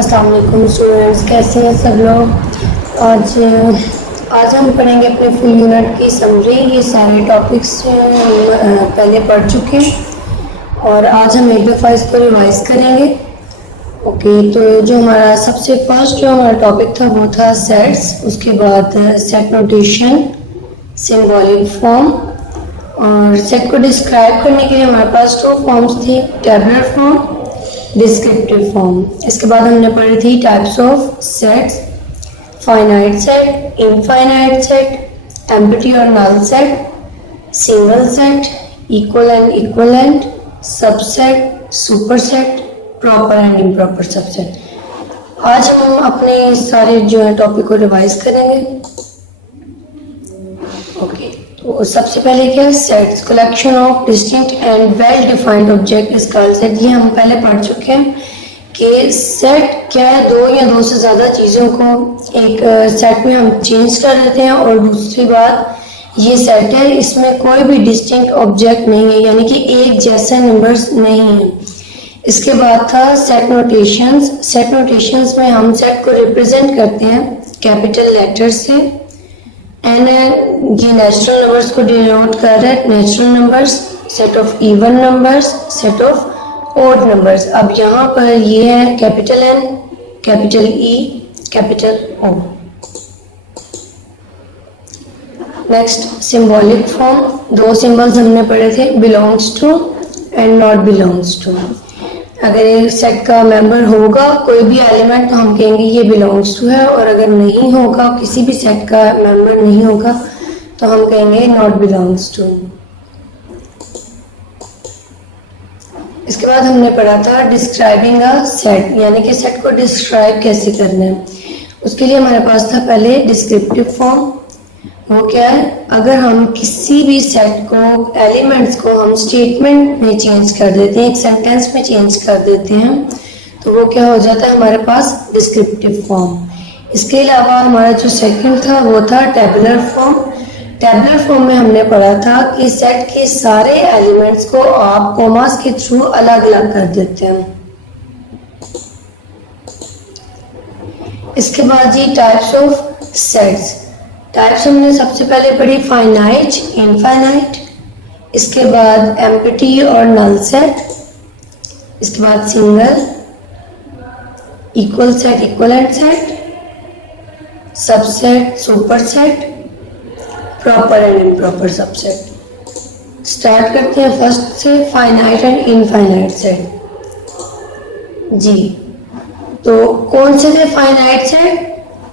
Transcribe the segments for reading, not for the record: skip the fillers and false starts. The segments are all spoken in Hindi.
अस्सलाम वालेकुम स्टूडेंट्स, कैसे हैं सब लोग। आज हम पढ़ेंगे अपने फुल यूनिट की समरी। ये सारे टॉपिक्स हम पहले पढ़ चुके हैं और आज हम एक दफ़ा इसको रिवाइज करेंगे। ओके, तो जो हमारा सबसे फर्स्ट जो हमारा टॉपिक था वो था सेट्स। उसके बाद सेट नोटेशन, सिंबॉलिक फॉर्म, और सेट को डिस्क्राइब करने के लिए हमारे पास दो फॉर्म्स थी, टेबुलर फॉर्म, डिस्क्रिप्टिव फॉर्म। इसके बाद हमने पढ़ी थी types of sets, finite set, infinite set, empty और null set, single set, equal and equivalent, subset, superset, proper and improper subset. आज हम अपने सारे जो है टॉपिक को रिवाइज करेंगे। ओके, तो सबसे पहले क्या है, sets, collection of distinct and well defined object is called set. ये हम पहले पढ़ चुके हैं कि सेट क्या है, दो या दो से ज़्यादा चीज़ों को एक सेट में हम चेंज कर देते हैं। और दूसरी बात, ये सेट है, इसमें कोई भी डिस्टिंक्ट ऑब्जेक्ट नहीं है, यानी कि एक जैसे नंबर्स नहीं है। इसके बाद था सेट नोटेशंस। सेट नोटेशंस में हम सेट को रिप्रेजेंट करते हैं कैपिटल लेटर से। एन ये नेचुरल नंबर्स को डिनोट कर रहा है, natural numbers, set of even numbers, set of odd numbers. अब यहाँ पर ये है capital N, capital E, capital O. Next symbolic form, दो सिंबल्स हमने पढ़े थे, belongs to and not belongs to. अगर एक सेट का मेंबर होगा कोई भी एलिमेंट तो हम कहेंगे ये बिलोंग्स टू है, और अगर नहीं होगा, किसी भी सेट का मेंबर नहीं होगा, तो हम कहेंगे नॉट बिलोंग्स टू। इसके बाद हमने पढ़ा था डिस्क्राइबिंग अ सेट, यानी कि सेट को डिस्क्राइब कैसे करना है। उसके लिए हमारे पास था पहले डिस्क्रिप्टिव फॉर्म। वो क्या है, अगर हम किसी भी सेट को, एलिमेंट्स को हम स्टेटमेंट में चेंज कर देते हैं, एक सेंटेंस में चेंज कर देते हैं, तो वो क्या हो जाता है हमारे पास डिस्क्रिप्टिव फॉर्म। इसके अलावा हमारा जो सेकंड था वो था टेबुलर फॉर्म। टेबुलर फॉर्म में हमने पढ़ा था कि सेट के सारे एलिमेंट्स को आप कॉमास के थ्रू अलग अलग कर देते हैं। इसके बाद जी टाइप्स ऑफ सेट्स। टाइप्स हमने सबसे पहले पढ़ी फाइनाइट, इनफाइनाइट, इसके बाद एम्प्टी और नल सेट, इसके बाद single, equal set, equivalent set, subset, superset, proper and improper subset. Start करते हैं फर्स्ट से, फाइनाइट एंड इनफाइनाइट सेट। जी, तो कौन से थे फाइनाइट सेट?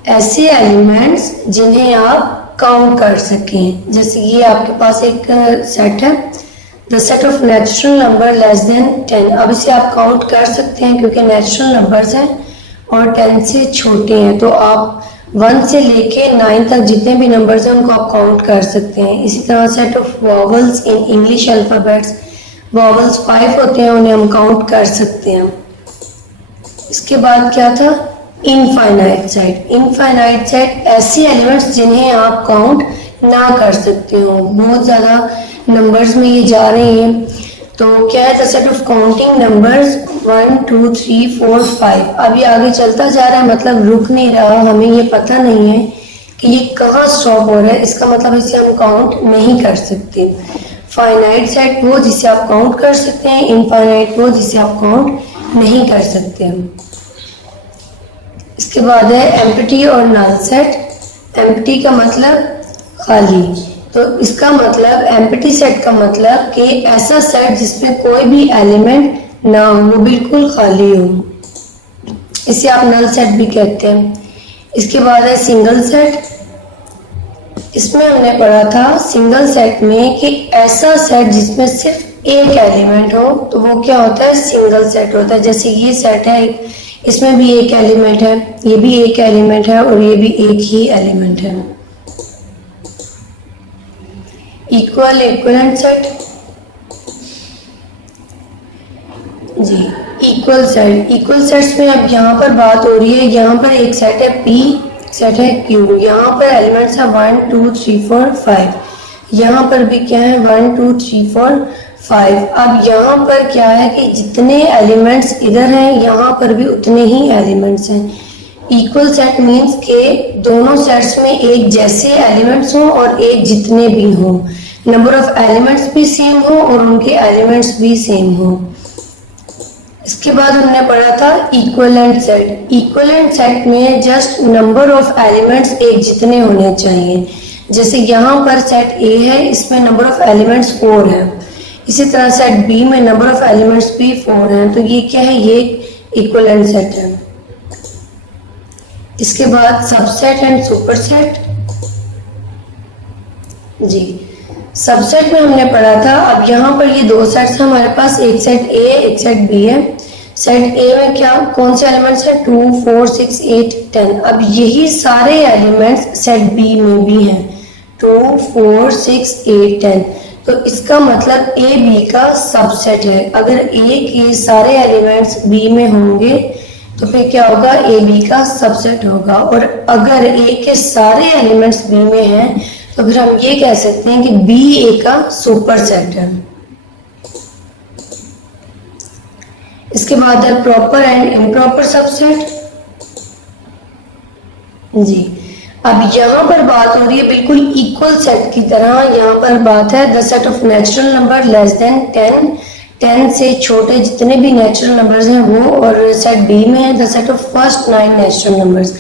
ऐसे एलिमेंट्स जिन्हें आप काउंट कर सकें। जैसे ये आपके पास एक सेट है, the set of natural number less than 10। अब इसे आप काउंट कर सकते हैं क्योंकि नेचुरल नंबर्स हैं और 10 से छोटे हैं, तो आप 1 से लेके 9 तक जितने भी नंबर्स हैं उनको आप काउंट कर सकते हैं। इसी तरह set of vowels in English alphabets, vowels 5 होते हैं, उन्हें हम काउंट कर सकते हैं। इसके बाद क्या था, इनफाइनाइट सेट। इनफाइनाइट सेट ऐसे एलिमेंट्स जिन्हें आप काउंट ना कर सकते हो, बहुत ज़्यादा नंबर्स में ये जा रहे हैं। तो क्या है, the set of counting numbers 1 2 3 4 5। अब ये आगे चलता जा रहा है, मतलब रुक नहीं रहा, हमें ये पता नहीं है कि ये कहाँ स्टॉप हो रहा है, इसका मतलब इसे हम काउंट नहीं कर सकते। फाइनाइट सेट वो जिसे आप काउंट कर सकते हैं, इनफाइनाइट वो जिसे आप काउंट नहीं कर सकते हैं। इसके बाद है एम्प्टी और नल सेट। एम्प्टी का मतलब खाली, तो इसका मतलब एम्प्टी सेट का मतलब कि ऐसा सेट जिसमें कोई भी एलिमेंट ना हो, वो बिल्कुल खाली हो, इसे आप नल सेट भी कहते हैं। इसके बाद है सिंगल सेट। इसमें हमने पढ़ा था सिंगल सेट में कि ऐसा सेट जिसमें सिर्फ एक एलिमेंट हो, तो वो क्या होता है, सिंगल सेट होता है। जैसे ये सेट है, इसमें भी एक एलिमेंट है, ये भी एक एलिमेंट है और ये भी एक ही एलिमेंट है। Equal, equivalent set. जी, इक्वल सेट। इक्वल सेट्स में अब यहाँ पर बात हो रही है, यहाँ पर एक सेट है P, सेट है Q, यहाँ पर एलिमेंट्स है 1 2 3 4 5। यहाँ पर भी क्या है, 1 2 3 4 5। अब यहाँ पर क्या है कि जितने एलिमेंट्स इधर हैं यहाँ पर भी उतने ही एलिमेंट्स हैं। इक्वल सेट मीन्स के दोनों सेट्स में एक जैसे एलिमेंट्स हों और एक जितने भी हों, नंबर ऑफ एलिमेंट्स भी सेम हो और उनके एलिमेंट्स भी सेम हो। इसके बाद हमने पढ़ा था इक्विवेलेंट सेट। इक्विवेलेंट सेट में जस्ट नंबर ऑफ एलिमेंट्स एक जितने होने चाहिए। जैसे यहाँ पर सेट ए है, इसमें नंबर ऑफ एलिमेंट्स 4 है। इसी तरह सेट बी में नंबर ऑफ एलिमेंट्स भी 4 हैं। तो ये क्या है, ये इक्विवेलेंट सेट है। इसके बाद सबसेट एंड सुपरसेट। जी, सबसेट में हमने पढ़ा था, अब यहाँ पर ये दो सेट्स हैं हमारे पास, एक सेट ए एक सेट बी है। सेट ए में क्या कौन से एलिमेंट्स हैं, 2 4 6 8 10। अब यही सारे एलिमेंट्स सेट बी में भी हैं, 2 4 6 8 10। तो इसका मतलब ए बी का सबसेट है। अगर ए के सारे एलिमेंट्स बी में होंगे तो फिर क्या होगा, ए बी का सबसेट होगा। और अगर ए के सारे एलिमेंट्स बी में हैं तो फिर हम ये कह सकते हैं कि बी ए का सुपरसेट है। इसके बाद है प्रॉपर एंड इम्प्रॉपर सबसेट। जी, अब यहाँ पर बात हो रही है बिल्कुल इक्वल सेट की तरह। यहाँ पर बात है the set of natural number less than 10, 10 से छोटे जितने भी नेचुरल नंबर्स हैं वो, और सेट बी में है the set of first 9 natural numbers.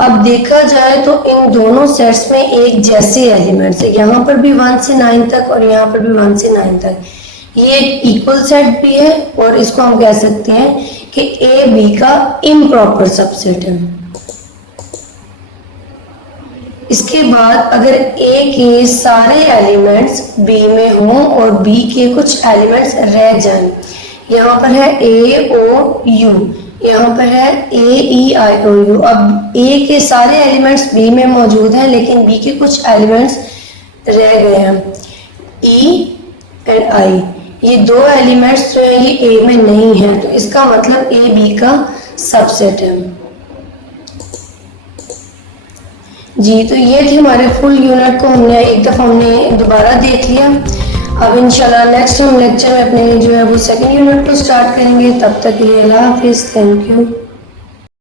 अब देखा जाए तो इन दोनों सेट्स में एक जैसे एलिमेंट्स है, यहाँ पर भी 1 से 9 तक और यहाँ पर भी 1 से 9 तक। ये इक्वल सेट भी है और इसको हम कह सकते हैं कि ए बी का इम्प्रॉपर सबसेट है। इसके बाद अगर ए के सारे एलिमेंट्स बी में हों और बी के कुछ एलिमेंट्स रह जाएं, यहाँ पर है ए ओ यू, यहाँ पर है ए ई आई ओ यू। अब ए के सारे एलिमेंट्स बी में मौजूद हैं लेकिन बी के कुछ एलिमेंट्स रह गए हैं, ई एंड आई। ये दो एलिमेंट्स जो है ये ए में नहीं है, तो इसका मतलब ए बी का सबसेट है। जी, तो ये थे हमारे फुल यूनिट को हमने एक दफ़ा हमने दोबारा देख लिया। अब इंशाल्लाह नेक्स्ट हम लेक्चर में अपने जो है वो सेकंड यूनिट को स्टार्ट करेंगे। तब तक के लिए अल्लाह हाफिज़, थैंक यू।